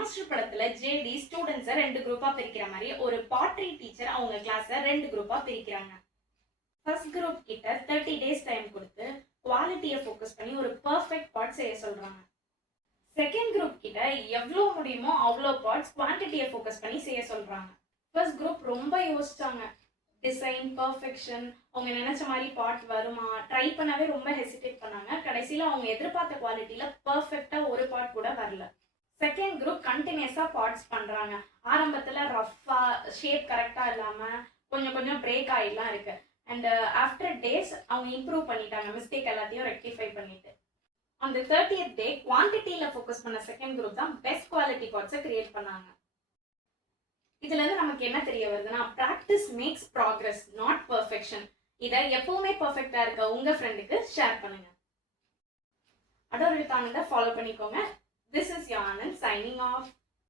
Master படத்துல JD ஸ்டூடெண்ட்ஸை 2 குரூப்பா பிரிக்கிற மாதிரி ஒரு பாட்ரி டீச்சர் அவங்க கிளாஸை 2 குரூப்பா பிரிக்கிறாங்க. ஃபர்ஸ்ட் குரூப் கிட்ட 30 டேஸ் டைம் கொடுத்து குவாலிட்டியை ஃபோக்கஸ் பண்ணி ஒரு பர்ஃபெக்ட் பார்ட் செய்ய சொல்றாங்க. செகண்ட் குரூப் கிட்ட எவ்வளோ முடியுமோ அவ்வளோ பார்ட்ஸ் குவான்டிட்டியை ஃபோக்கஸ் பண்ணி செய்ய சொல்றாங்க. ஃபர்ஸ்ட் குரூப் ரொம்ப யோசிச்சாங்க. டிசைன், பர்ஃபெக்ஷன், அவங்க நினைச்ச மாதிரி பார்ட் வருமா, ட்ரை பண்ணவே ரொம்ப ஹெசிடேட் பண்ணாங்க. கடைசியில் அவங்க எதிர்பார்த்த குவாலிட்டியில பர்ஃபெக்டா ஒரு பார்ட் கூட வரல. செகண்ட் குரூப் கண்டினியூஸா பார்ட்ஸ் பண்றாங்க. ஆரம்பத்துல ரஃபா, ஷேப் கரெக்டா இல்லாம கொஞ்சம் கொஞ்சம் பிரேக் ஆகிலாம் இருக்கு. அண்ட் ஆஃப்டர் டேஸ் அவங்க இம்ப்ரூவ் பண்ணிட்டாங்க, மிஸ்டேக் எல்லாத்தையும் ரெக்டிஃபை பண்ணிட்டு. அந்த 30th டே குவான்டிட்டியில ஃபோக்கஸ் பண்ண செகண்ட் குரூப் தான் பெஸ்ட் குவாலிட்டி பார்ட்ஸை கிரியேட் பண்ணாங்க. இதுல இருந்து நமக்கு என்ன தெரிய வருதுன்னா, practice makes progress, not perfection. இதை எப்பவுமே பர்ஃபெக்டா இருக்க உங்க ஃப்ரெண்டுக்கு ஷேர் பண்ணுங்க. அடோர் வித் ஆனந்த ஃபாலோ பண்ணிக்கோங்க. This is your Anand signing off.